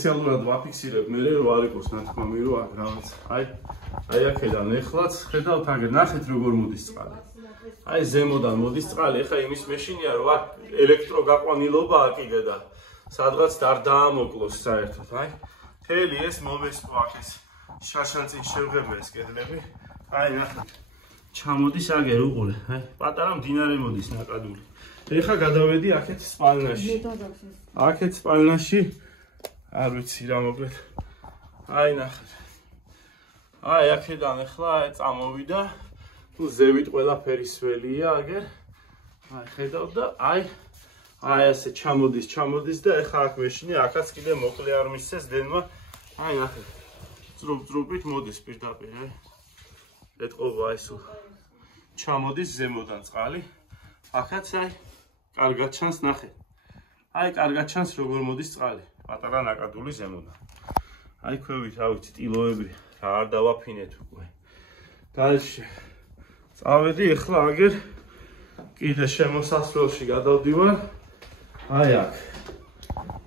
სპეციალურად ვაფიქსირებ მე რომ არ იყოს ნათქმა მირო აქ რაღაც. აი აქედან ეხლაც ხედავთ აგერ ნახეთ როგორ მოდის წყალი. აი ზემოდან მოდის წყალი. ეხლა იმის მეშინია რომ აქ ელექტროგაყვანილობაა კიდე და სადღაც არ დაამოკლოს საერთოდ. აი მთელი ეს მომესპო აქ ეს შაშანწინ შევღება ეს კედლები. აი ნახეთ. ჩამოდის აგერ უყურე. აი პატარა მდინარე მოდის ნაკადული. ეხლა გადავედი აქეთ სპალნაში. აქეთ სპალნაში არ ვიცი რა მოკლედ. აი ნახეთ. აი აქედან ეხლა წამოვიდა. თუ ზევით ყველაფერი სველია აგერ. აი ხედავთ და აი ასე ჩამოდის და ეხლა აქ მეშინია, აქაც კიდე მოკლე არ მისცეს დენმა. აი ნახეთ. ძრუბ-ძრუბით მოდის პირდაპირ, აი. ეტყობა ეს ჩამოდის ზემოდან წყალი. აქაც აი კარგად ჩანს ნახეთ. აი კარგად ჩანს როგორ მოდის წყალი. პატარა ნაკადული ზემოდან. აი ქვევით, რა ვიცი, ტილოები რა არ დავაფინეთ უკვე. დალში წავედი ეხლა აგერ კიდე შემოსასვლელში გადავდივარ. აი აქ.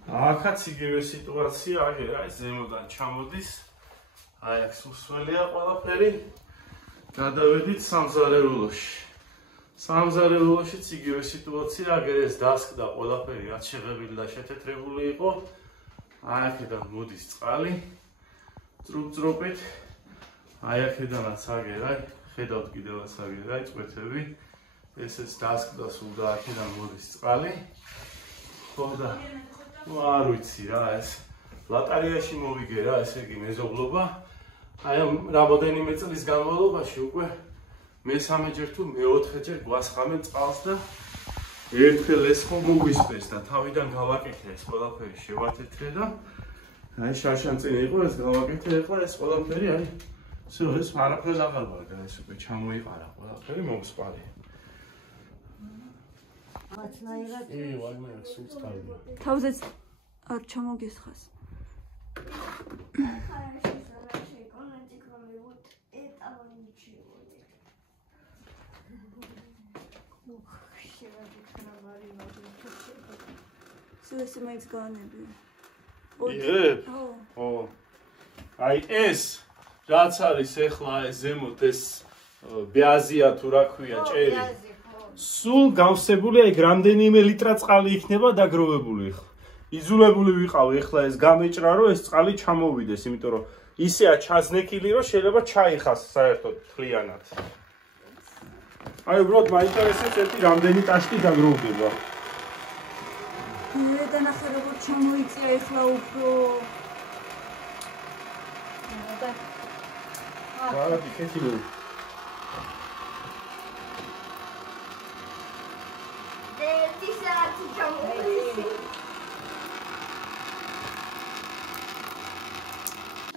აქაც იგივე სიტუაცია აგერ აი ზემოდან ჩამოდის. აი აქ სუსველია ყველაფერი. გადავედით სამზარეულოში. სამზარეულოშიც იგივე სიტუაცია აგერ ეს დასკდა ყველაფერი რაც შეღებილი და შეთეთრებული იყო. აი აქედან მოდის წყალი. ძრუბ-ძრუბით. აი აქედანაც აგერ აი ხედავთ კიდევაც აგერ აი წვეთები. ესეც დასკდა სულ და აქედან მოდის წყალი. ხო და ნუ არ ვიცი რა ეს ლატარიაში მოვიგე რა ესე იგი მეზობლობა. აი რამოდენიმე წლის განმავლობაში უკვე მესამეჯერ თუ მეოთხეჯერ გვასხამენ წყალს და ერთხელ ეს ხო მოგვისპეს და თავიდან გავაკეთე ეს ყველაფერი შევათეთრე და აი შაშანწინ იყო ეს გავაკეთე ეხლა ეს ყველაფერი აი всё ეს არაფერს აღარ ვარგა ეს უკვე ჩამოიყარა ყველაფერი მომსყარი. მაცნაირად ვაგნერ სულ წყალია. თავზეც არ ჩამოგესხას. ეს მაინც გაანები. იღებ? ხო. აი ეს რაც არის ეხლა ეს ზემოთ ეს ბიაზია თუ რა ქვია ჭერი. სულ გავსებული აი რამდენიმე ლიტრა წყალი იქნება დაგროვებული ხო. იზოლებული ვიყავი ეხლა ეს გამეჭრა რომ ეს წყალი ჩამოვიდეს, იმიტომ რომ ისეა ჩაზნეკილი რომ შეიძლება ჩაიხას საერთოდ თლიანად. აი უბრალოდ მაინტერესებს ერთი რამდენი ტაშკი დაგროვდება. მე დანახე როგორ ჩამოიწია ეხლა უფრო. არა დიქეთილო.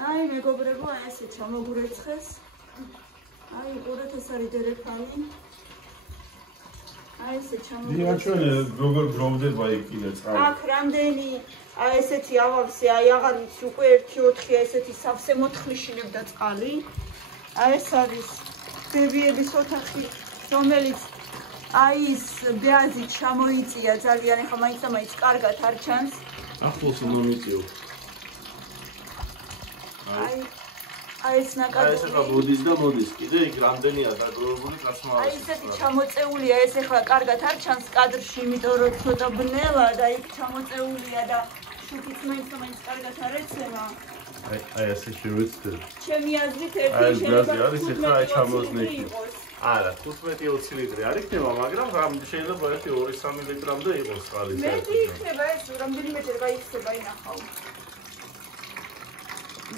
აი მეგობრებო, ესე ჩამოგურეცხეს. აი ყურეთ ეს არის დერეფანი. აი ესე ჩამოგურეცხეს. დიახ, ჩვენ როგორ გროვდება იქ კიდე წყალი. აქ რამდენი აი ესეთი ავავსე, აი აღარ ვიცი უკვე 1-4 ესეთი სავსე მოთხრიშინებდა წყალი. აი ეს არის ბებიების ოთახი, რომელიც აი ის ბეაზი ჩამოიწია ძალიან, ეხლა მაინც კარგად არ ჩანს. ახლოს მომიწიო. აი ეს ნაკადული. აი ეს ახლა მოდის და მოდის კიდე იქ რამდენია დაგროვებული გასმავა. აი ესეთი ჩამოწეულია, ეს ახლა კარგად არ ჩანს კადრში, იმიტომ რომ ცოტა ბნელა და იქ ჩამოწეულია და შუქიც მაინც კარგად არ ეცემა. აი ესე შევეცდე. ჩემი აზრით ერთი შეიძლება არის ეხლა აი ჩამოზნექი. არა, 15-20 ლიტრი არ იქნება, მაგრამ შეიძლება 1-2-3 ლიტრამდე იყოს წყალი. მეტი იქნება ეს, რამდენიმე ჯერ გაიქცება ინახავ.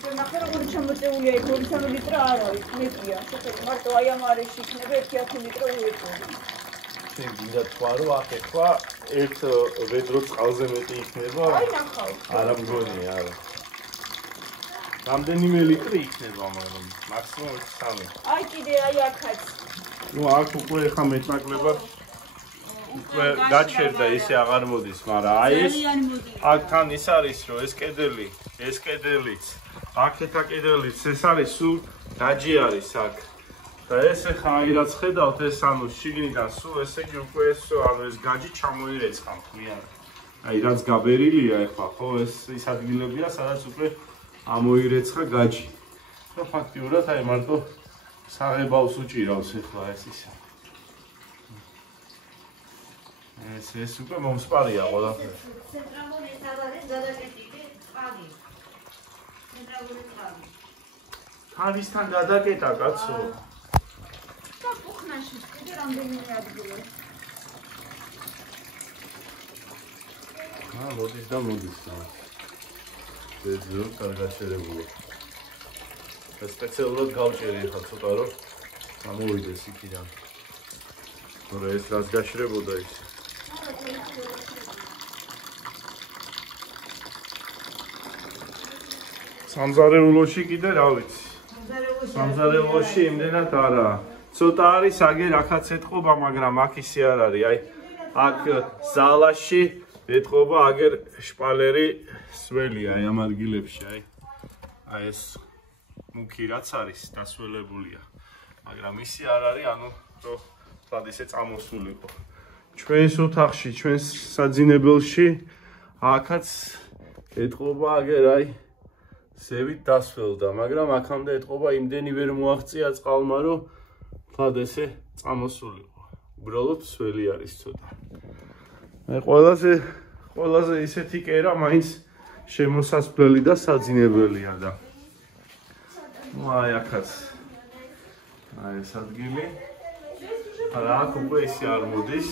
და ნახე როგორ ჩამოწეულია იქ 2-3 ლიტრა არ არის, მეტია. შეხედე, მარტო აი ამ არეში იქნება 1-10 ლიტრა უეწოდი. შენ გინდა თქვა რომ აქ ეხლა ერთ ვედრო წყალზე მეტი იქნება? აი ნახავ. არა მგონია, არა. რამდენიმე ლიტრი იქნება, მაგრამ მაქსიმუმ 3. აი კიდე აი აქაც. ნუ აქ უკვე ეხა მეტნაკლებად უკვე გაჩერდა ისე აღარ მოდის, მაგრამ აი ეს აქ თან ის არის რომ ეს კედელიც აქეთ კედელიც ეს არის სულ გაჯი არის აქ და ეს ეხა აი რაც ხედავთ ეს ანუ შიგნიდან სულ ესე იგი უკვე ეს ანუ ეს გაჯი ჩამოირეცხა მთლიანად აი რაც გაბერილია ეხლა ხო ეს ადგილებია სადაც უკვე ამოირეცხა გაჯი და ფაქტიურად აი მარტო საღებავს უჭირავს ეხლა ეს ისა ეს უკვე მომსპარია ყველაფერი ცენტრალური თაღის გადაკეტილი წყალი ცენტრალური თაღი თავისთან გადაკეტა კაცო და ბუხნაში კიდე რამდენიმე ადგილი მოდის და მოდის ეს ზოგ კარგაჩერებულა ეს სპეციალურად გავჭერი ხა ცოტა რომ გამოვიდეს იქიდან თორე ეს რაც გაშრებოდა ის სამზარეულოში კიდე რა ვიცი სამზარეულოში იმდენად არა ცოტა არის აგერ ახაც ეთყობა მაგრამ აქ ისე არ არის აი აქ ზალაში ეთყობა აგერ შპალერი სველია აი ამ ადგილებში აი ეს მუქი რაც არის დასველებულია მაგრამ ისე არ არის ანუ რომ თვად ისე წამოსულიყო ჩვენს ოთახში ჩვენს საძინებელში აქაც ეთყობა აგერ აი ზევით დასველდა მაგრამ აქამდე ეთყობა იმდენი ვერ მოაღწია წყალმა რომ თვად ესე წამოსულიყო უბრალოდ სველი არის ცოტა აი ყველაზე ისეთი კერა მაინც შემოსასვლელი და საძინებელია და ну აი აქაც აი ეს ადგილი არა აქ უკვე ისე არ მოდის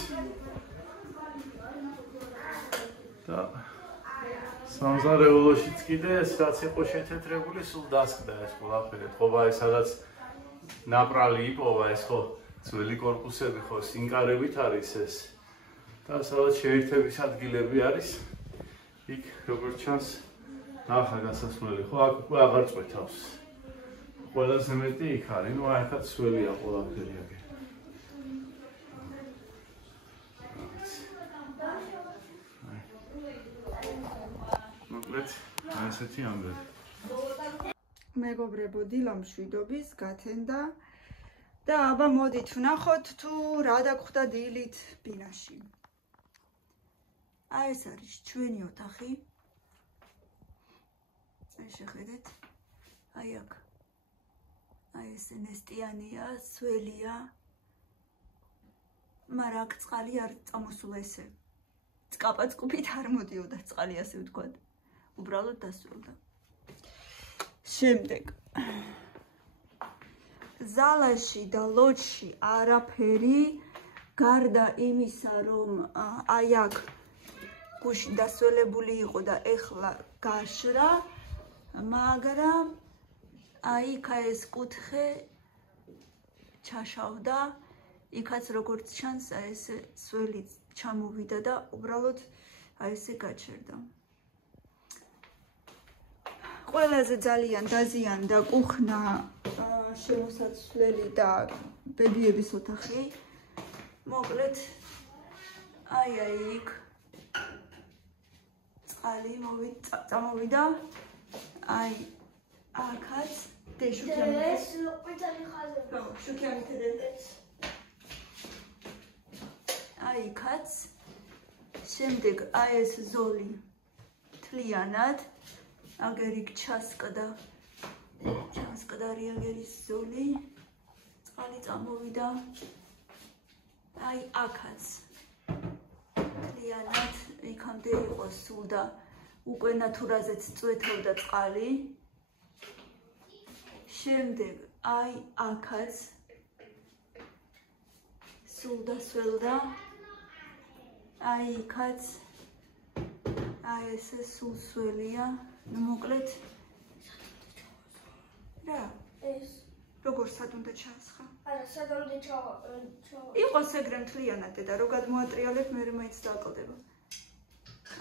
და სამზარეულოშიც კიდე რაც იყო შეთეთრებული სულ დასკდა ეს ყველაფერი ეთყობა ეს სადაც ნაპრალი იპოვა ეს ხო ძველი კორპუსები ხო სინკარებით არის ეს და სადაც შეერთების ადგილები არის იქ როგორც ჩანს ნახა გასასვლელი ხო აქ უკვე აღარ წვეთავს ყველაზე მეტი იქ არის ნუ აქაც სველია ყველაფერი აგერ მოკლედ აი ესეთი ამბები მეგობრებო დილამ მშვიდობის გათენდა და აბა მოდით ვნახოთ თუ რა დაგხვდა დილით ბინაში აი ეს არის ჩვენი ოთახი აი შეხედეთ აი აქ აი ეს ნესტიანია სველია მაგრამ აქ წყალი არ წამოსულა ესე წკაპაწკუპით არ მოდიოდა წყალი ასე ვთქვათ უბრალოდ დასველდა შემდეგ ზალაში და ლოჯში არაფერი გარდა იმისა რომ აი აქ გუში დასველებული იყო და ეხლა გაშრა მაგრამ აი იქ ეს კუთხე ჩაშავდა იქაც როგორც ჩანს აი ეს სველი ჩამოვიდა და უბრალოდ აი ესე გაჩერდა ყველაზე ძალიან დაზიანდა კუხნა შემოსაცვლელი და ბებიების ოთახი მოკლედ აი იქ წყალი წამოვიდა აი აქაც შუქიანით აი იქაც შემდეგ აი ეს ზოლი თლიანად აგერ იქ ჩასკდა რეაგერის ზოლი წყალი წამოვიდა აი აქაც თლიანად იქამდე იყო სულ და უკვე ნათურაზეც წვეთავდა წყალი შემდეგ აი აქაც სულ დასველდა აი იქაც აი ესე სულ სველია ну მოკლედ რა ეს როგორ სად უნდა ჩაასხა არა სად უნდა იყოს ეგრე მთლიანად და რო გადმოატრიალებ მე მაინც დააკლდება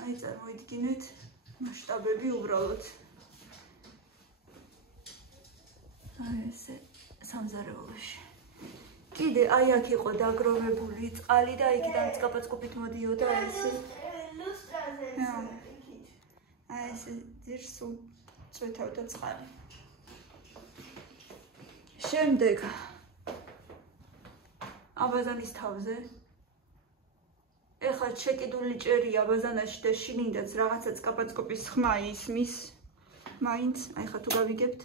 აი წარმოიდგინეთ მასშტაბები უბრალოდ აი ესე სამზარეულოში კიდე აი აქ იყო დაგროვებული წყალი და იქიდან წკაპაწკუპით მოდიოდა ესე აი ესე ძირს წვეთავდა წყალი შემდეგ აბაზანის თავზე ეხლა შეკიდული ჭერია ბაზანაში და შიგნიდანაც რაღაცაც კაპაცკოპის ხმა ისმის. მაინც, აი ხა თუ გავიგებთ.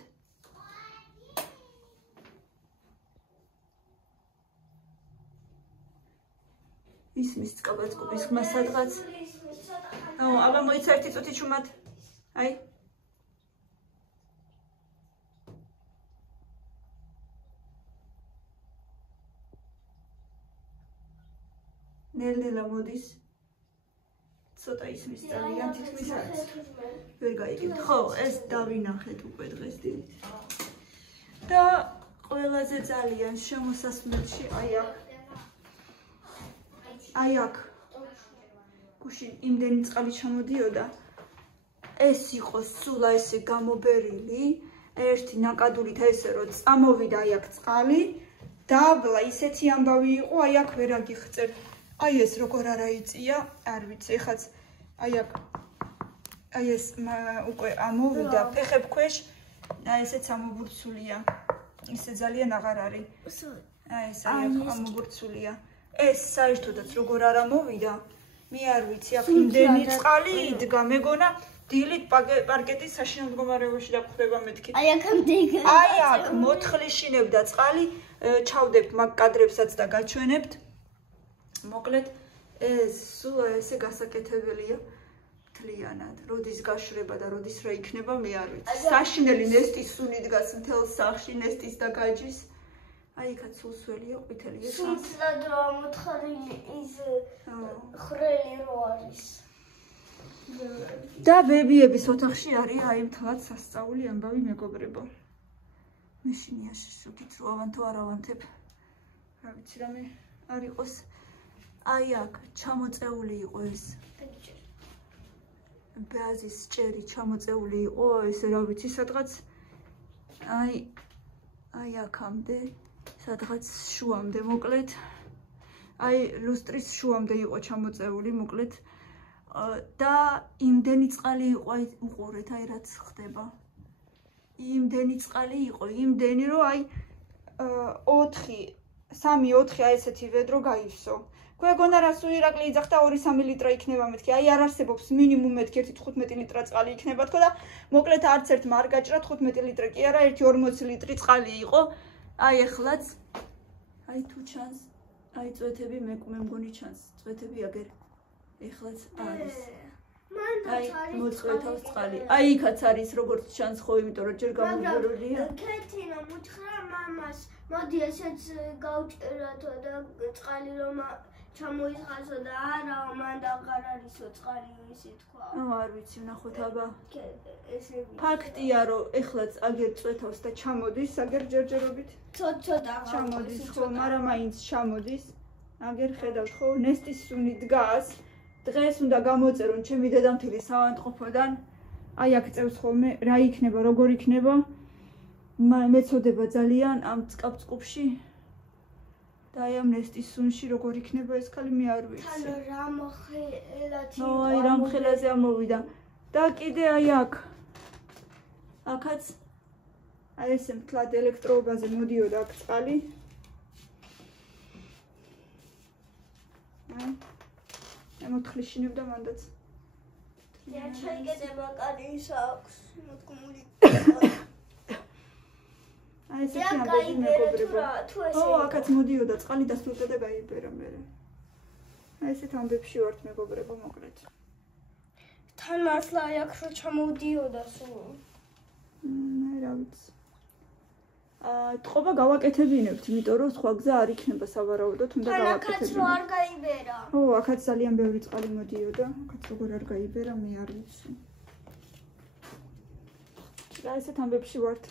ისმის კაპაცკოპის ხმა სადღაც. აუ, აბა მოიცა ერთი წუთი ჩუმად. აი. ნელ-ნელა მოდის. ცოტა ისმის ძალიან თითქმის არც. ვერ გაიგებთ. ხო, ეს დავინახეთ უკვე დღეს დილით. და ყველაზე ძალიან შემოსასმელში აი აქ. გუშინ იმდენი წყალი ჩამოდიოდა. ეს იყო სულ ესე გამობერილი, ერთი ნაკადულით ესე რომ წამოვიდა აი აქ წყალი, დაბლა ისეთი ამბავი იყო, აი აქ ვერ აგიხწერ. აი ეს როგორ არ აიწია, არ ვიცი, ეხაც აი აქ აი ეს უკვე ამოვიდა ფეხებ ქვეშ, აი ესეც ამობურცულია. ისე ძალიან აღარ არის. აი ეს აი აქ ამობურცულია. ეს საერთოდაც როგორ არ ამოვიდა, მე არ ვიცი, აქ იმდენი წყალი იდგა, მეგონა დილით პარკეტის საშინელ მდგომარეობაში დაგხვდება მეთქი. აი აქამდე აი აქ მოთხლიშინებდა წყალი, ჩავდებთ მაგ კადრებსაც და გაჩვენებთ. მოკლედ ეს სულ ესე გასაკეთებელია მთლიანად. როდის გაშრება და როდის რა იქნება, მე არ ვიცი. საშინელი ნესტის სუნი დგას მთელ სახლში, ნესტის და გაჯის. აი იქაც სულსველია, ყვითელია. სულსლად რა მოთხარილი ის ხრელი რო არის. და ბებიების ოთახში არის აი მთლად სასწაული ამბავი მეგობრებო. მე შინიაში შეგით რო ავანთო არ ავანთებ. რა ვიცი რამე არ იყოს. აი აქ ჩამოწეული იყო ეს. ბაზის ჭერი ჩამოწეული იყო, ესე რა ვიცი, სადღაც აი აქამდე, სადღაც შუამდე, მოკლედ. აი ლუსტრის შუამდე იყო ჩამოწეული, მოკლედ. და იმდენი წყალი იყო, აი უყურეთ, აი რაც ხდება. იმდენი წყალი იყო, იმდენი რომ აი 3-4 აი ესეთი ვედრო გაივსო. გვეგონა რა სულ ირაკლი იძახდა 2-3 ლიტრა იქნება მეთქი. აი არ არსებობს მინიმუმ მეთქი 1-15 ლიტრა წყალი იქნება თქო და მოკლედ არც ერთ მარ გაჭრა 15 ლიტრა კი არა 1-40 ლიტრი წყალი იყო. აი ეხლაც აი თუ ჩანს, აი წვეთები მე მგონი ჩანს. წვეთები აგერ ეხლაც არის. აი მოწვეთავს წყალი. აი იქაც არის როგორც ჩანს ხო, იმიტომ რომ ჯერ გამოგორულია. ქეთინა მუთხრა მამას, მოდი ესეც გავჭერათო და წყალი რომ ჩამოიწყასო და არა, მან და აღარ არისო წყალი ისე თქვა. არ ვიცი, ვნახოთ აბა. ფაქტია რომ ეხლაც აგერ წვეთავს და ჩამოდის, აგერ ჯერჯერობით. ცოტა ჩამოდის ხო, მაგრამ მაინც ჩამოდის. აგერ ხედავთ ხო, ნესტის სუნი დგას. დღეს უნდა გამოწერონ ჩემი დედამთილის ავადმყოფოდან. აი აქ წევს ხოლმე, რა იქნება, როგორ იქნება. მეწოდება ძალიან ამ წყაბწყუბში. და აი ამ ნესტის სუნში როგორ იქნება ეს ქალი მე არ ვიცი. თან რამხელათი. აი რამხელაზე ამოვიდა. და კიდე აი აქ. აქაც აი ესე მთლად ელექტროობაზე მოდიოდა აქ წყალი. მოთხლიშინებდა მანდაც. ჩაიგედება კადის აქვს მოდგმული. აი ესეთი ამბები მეგობრებო. ო, აქაც მოდიოდა წყალი და სულდა და გაიბერა მე. აი ესეთ ამბებში ვართ მეგობრებო, მოკლედ. თან ასლა აი აქ რო ჩამოდიოდა სულ. მე რა ვიცი. ტყობა გავაკეთებინებთ, იმიტომ რომ სხვა გზა არ იქნება სავარაუდოდ, უნდა გავაკეთებინებთ. აქაც რო არ გაიბერა. ო, აქაც ძალიან ბევრი წყალი მოდიოდა, აქაც როგორ არ გაიბერა, მე არ ვიცი. და ესეთ ამბებში ვართ.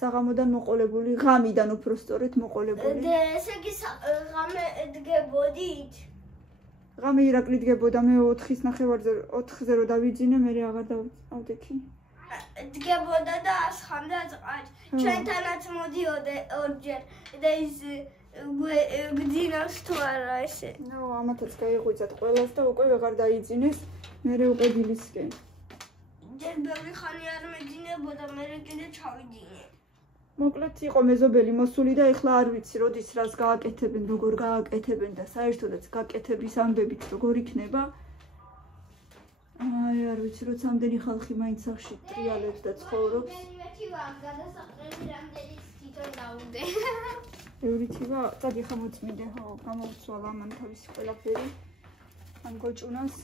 საღამოდან მოყოლებული, ღამიდან უпростоრეთ მოყოლებული. და ესე იგი ღამე დგებოდით? ღამე ირაკლი დგებოდა, მე 4-ის ნახევარზე 4-ზე რო დავიძინე, მე აღარ დავდექი. დგებოდა და ასხამდა წყალს. ჩვენთანაც მოდიოდა ორჯერ და ის გძინავს თუ არა ესე. ნუ ამათაც გაიღვიძათ ყველას და უკვე ვეღარ დაიძინეს, მერე უკვე დილისკენ. ჯერ ბევრი ხანი არ მეძინებოდა, მერე კიდე ჩავიძინე. მოკლედ იყო მეზობელი მოსული და ეხლა არ ვიცი როდის რას გააკეთებენ, როგორ გააკეთებენ და საერთოდაც გაკეთების ამბებით როგორ იქნება. აი, არ ვიცი, როცა ამდენი ხალხი მაინც სახში ტრიალებს და ცხოვრობს. ევრითივა, წადი ხა მოწმინდე, ხო, გამოუცვალა ამან თავისი ყველაფერი. ამ გოჭუნას.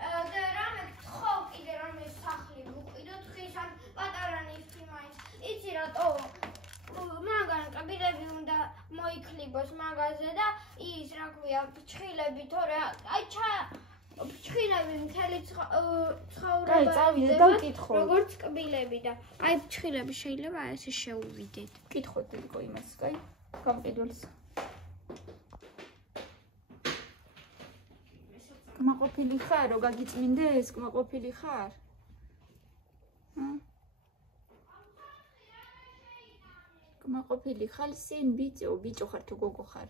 და რამე გთხოვ კიდე რამე სახლი ვუყიდო თხის ამ პატარა ნიფთი მაინც. იცი რატო? მაგან კაბინები უნდა მოიქლიბოს მაგაზე და ის რა ქვია ფრჩხილები თორე აი ფრჩხილები მთელი ცხოვრება კაი, წავიდე და ვკითხო. როგორც კბილები და აი ფრჩხილები შეიძლება ესე შეუვიდეთ. ვკითხოთ იყო იმას, კაი? გამყიდველს. კმაყოფილი ხარ, რო გაგიწმინდეს, კმაყოფილი ხარ? კმაყოფილი ხარ, სინ ბიჭო ხარ თუ გოგო ხარ?